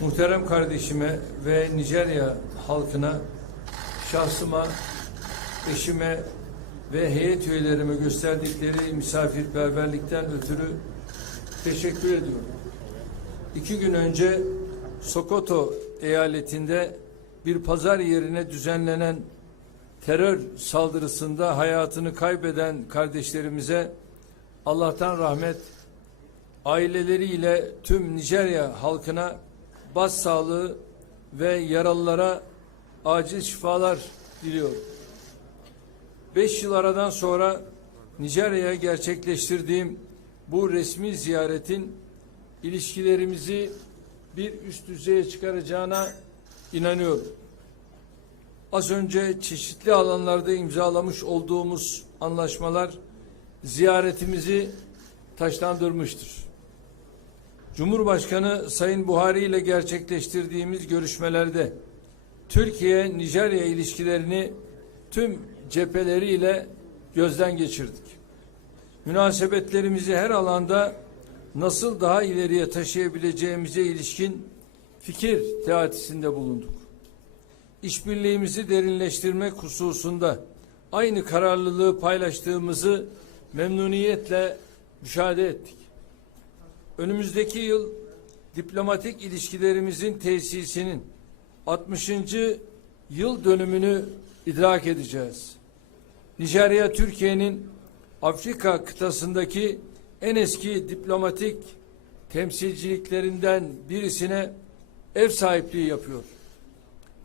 muhterem kardeşime ve Nijerya halkına, şahsıma, eşime ve heyet üyelerime gösterdikleri misafirperverlikten ötürü teşekkür ediyorum. İki gün önce Sokoto eyaletinde bir pazar yerine düzenlenen terör saldırısında hayatını kaybeden kardeşlerimize Allah'tan rahmet, aileleriyle tüm Nijerya halkına başsağlığı ve yaralılara acil şifalar diliyorum. Beş yıl aradan sonra Nijerya'ya gerçekleştirdiğim bu resmi ziyaretin ilişkilerimizi bir üst düzeye çıkaracağına inanıyorum. Az önce çeşitli alanlarda imzalamış olduğumuz anlaşmalar ziyaretimizi taşlandırmıştır. Cumhurbaşkanı Sayın Buhari ile gerçekleştirdiğimiz görüşmelerde Türkiye-Nijerya ilişkilerini tüm cepheleriyle gözden geçirdik. Münasebetlerimizi her alanda nasıl daha ileriye taşıyabileceğimize ilişkin fikir teatisinde bulunduk. İşbirliğimizi derinleştirmek hususunda aynı kararlılığı paylaştığımızı memnuniyetle müşahede ettik. Önümüzdeki yıl diplomatik ilişkilerimizin tesisinin 60. yıl dönümünü idrak edeceğiz. Nijerya Türkiye'nin Afrika kıtasındaki en eski diplomatik temsilciliklerinden birisine ev sahipliği yapıyor.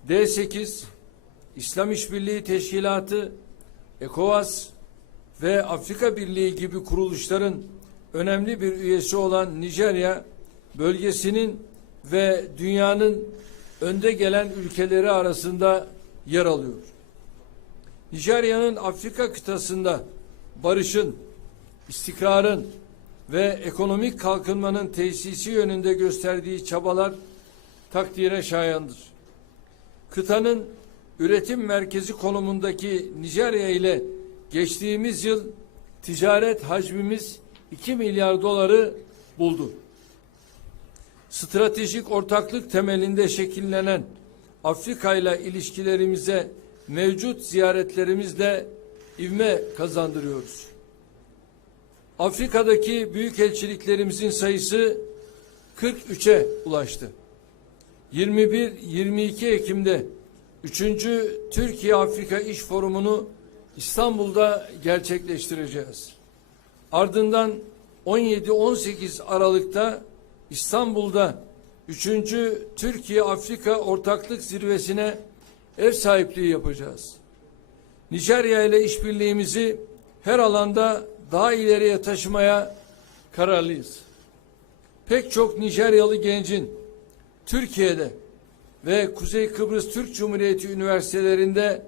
D8 İslam İşbirliği Teşkilatı, ECOWAS ve Afrika Birliği gibi kuruluşların önemli bir üyesi olan Nijerya, bölgesinin ve dünyanın önde gelen ülkeleri arasında yer alıyor. Nijerya'nın Afrika kıtasında barışın, istikrarın ve ekonomik kalkınmanın tesisi yönünde gösterdiği çabalar takdire şayandır. Kıtanın üretim merkezi konumundaki Nijerya ile geçtiğimiz yıl ticaret hacmimiz 2 milyar doları buldu. Stratejik ortaklık temelinde şekillenen Afrika ile ilişkilerimize mevcut ziyaretlerimizle ivme kazandırıyoruz. Afrika'daki büyükelçiliklerimizin sayısı 43'e ulaştı. 21-22 Ekim'de 3. Türkiye Afrika İş Forumu'nu İstanbul'da gerçekleştireceğiz. Ardından 17-18 Aralık'ta İstanbul'da 3. Türkiye Afrika Ortaklık Zirvesi'ne ev sahipliği yapacağız. Nijerya ile işbirliğimizi her alanda daha ileriye taşımaya kararlıyız. Pek çok Nijeryalı gencin Türkiye'de ve Kuzey Kıbrıs Türk Cumhuriyeti üniversitelerinde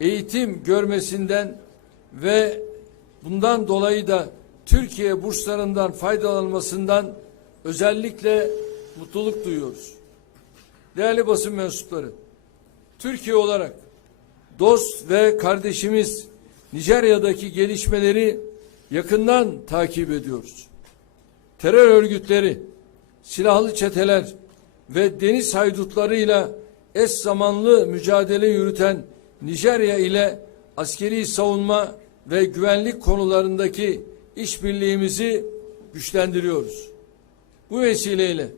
eğitim görmesinden ve bundan dolayı da Türkiye burslarından faydalanmasından özellikle mutluluk duyuyoruz. Değerli basın mensupları, Türkiye olarak dost ve kardeşimiz Nijerya'daki gelişmeleri yakından takip ediyoruz. Terör örgütleri, silahlı çeteler ve deniz haydutlarıyla eş zamanlı mücadele yürüten Nijerya ile askeri savunma ve güvenlik konularındaki işbirliğimizi güçlendiriyoruz. Bu vesileyle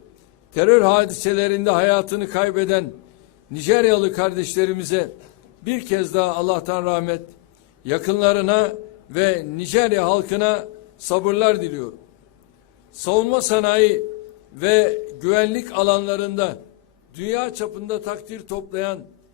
terör hadiselerinde hayatını kaybeden Nijeryalı kardeşlerimize bir kez daha Allah'tan rahmet, yakınlarına ve Nijerya halkına sabırlar diliyorum. Savunma sanayi ve güvenlik alanlarında dünya çapında takdir toplayan